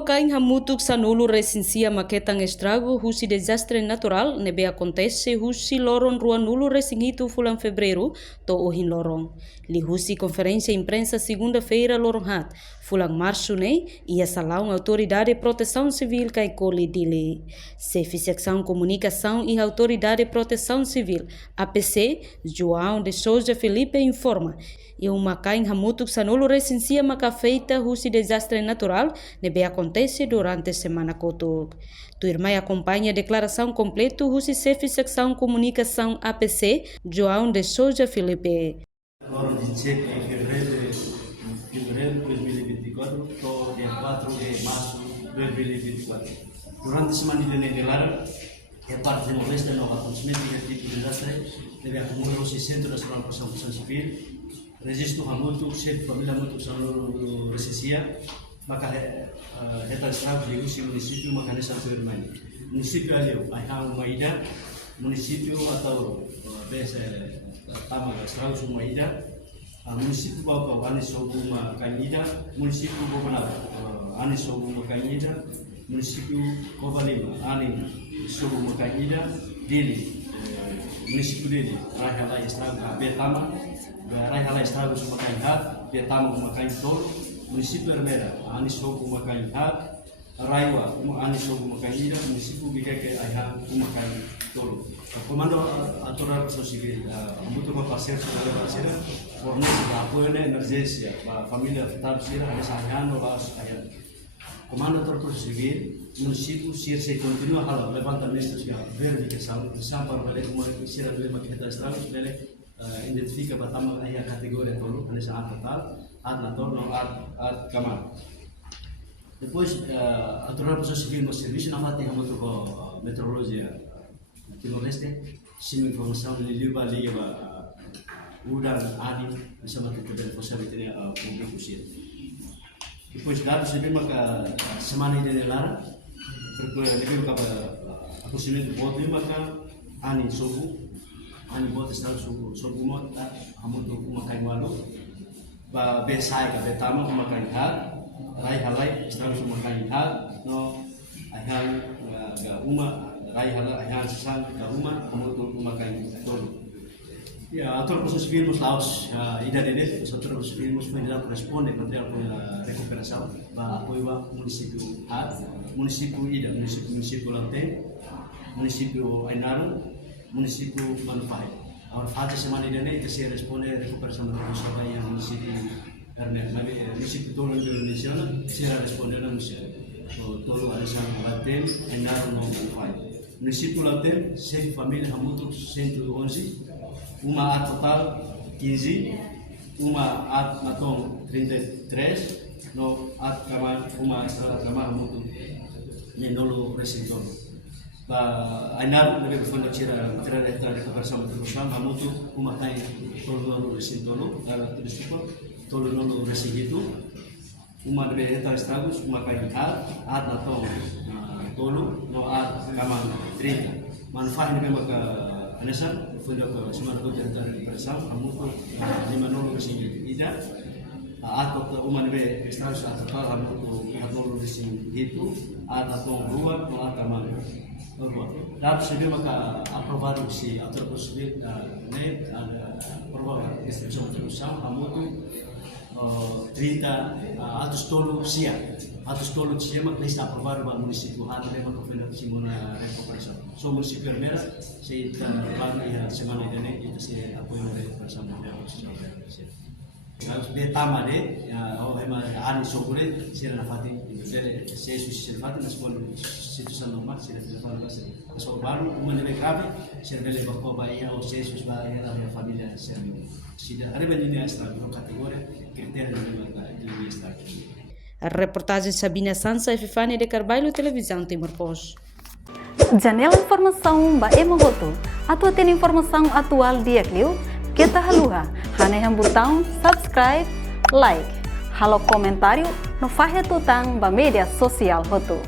Uma caem hamutuk sanulu recensia maquetan estrago husi desastre natural nebe acontece husi loron rua nulu resingitu fulan fevereiro to ohin lorong. Li husi conferência imprensa segunda-feira lorong hat fulan março ne ia salão autoridade proteção civil kai coli dile. Chefe secção comunicação e autoridade proteção civil APC João de Souza Felipe informa e uma caem hamutuk sanulu recensia maca feita husi desastre natural nebe acontece durante a semana kotuk. Tu irmã acompanha a declaração completa husi chefe secção comunicação APC João de Souza Felipe. Loro di fevereiro de 2024 to dia 4 de março 2024. Durante a semana de declara a parte do oeste no acontecimento de tipo de desastre deve acumular 600 das proteção civil, registro hamutu, chefe família hamutu sanulu recensia, maka hetal staff di usi município maka nessa firman. Município ali ai Maida, município atau desa Tama Strauss Maida, município Bau Anisobu Makanida, município Bobana Anisobu Makanida, município Kovalima Anisobu Makanida, Dili, município Dili, Raihala Strauss Betama, Raihala Strauss Makanha, Betama Makaintol, município Hermera Anisobu Makanha, Raiwa Anisobu Makanida, município Bigeke Aiha Makanintol. Comando aturar sivil, muito com parceiro sobre parceira, fornece apoio na emergência para a família afetada sira resargando las ayat. Comando aturar civil, município se continua a levantamento de verificação para valer como sira de maqueta estragos, ele identifica pertama a categoria tolo, nessa total, ad nator no ad kamar. Depois aturar civil no serviço na matéria muito com meteorologia Timor-Leste, sim informação de liba udang adi bersama dengan pusat itu publik usia. Depois dados lebih maka semana ini adalah berkualitas lebih maka aku sini buat lebih maka ani buat istilah subuh mot hamu tu kumakai malu ba besai ka betama kumakai hal rai halai istilah kumakai hal no ahal ga uma Rai hala ayah sesan ke rumah untuk memakai tol. Ya, atur proses civil mus laos ida dede, atur proses civil mus menjadi respon de contra a recuperação para apoio município município ida, município Lante, município Ainaro, município Manufai. Agora faz semana ida ne que se responde recuperação da pessoa yang município Ernest, município Tolo Indonesia se responder na município. Tolo Arisan Lante, Ainaro no Manufai. Município Latem, 6 famílias, hamutu 111, uma ad total 15, uma ad natom 33, no ad kamar, uma estrada kamar hamutu menolo resintolo. Ainar lebih berfungsi cira letra recuperação material hamutu uma kai tolo resintolo, tolo nolo resingitu, uma lebih letra estragos, uma kai ad natom tolu no at kamar 30 manfaat ini memang ke anasan funda ke semana tu jantan bersam kamu tu lima nol kesini tidak atau ke umat be ekstras atau kamu tu nol kesini itu atau dua no at kamar dua dan sebelum maka aprovado si atau positif ne aprovado distribusi bersam kamu tu 30 atus tolu sia mak lista aprovado ba município handa lema ko fena simona recuperação so município Hermera se plano ya semana ini itu se apoio na recuperação da betama de au hema ani sokure se na fati se se fati na skol situação normal se na fati so baru umane grave se vele bako ba ia o se sus ba ia la família se sida areba ni esta categoria critério de esta. A reportagem Sabina Sansa e Fifane de Carvalho, Televisão Timor-Pos. Janela informação ba emogoto. Atua tem informação atual dia Clio. Kita haluha. Hane yang botão subscribe, like. Halo comentário no fahe tutang ba media sosial hoto.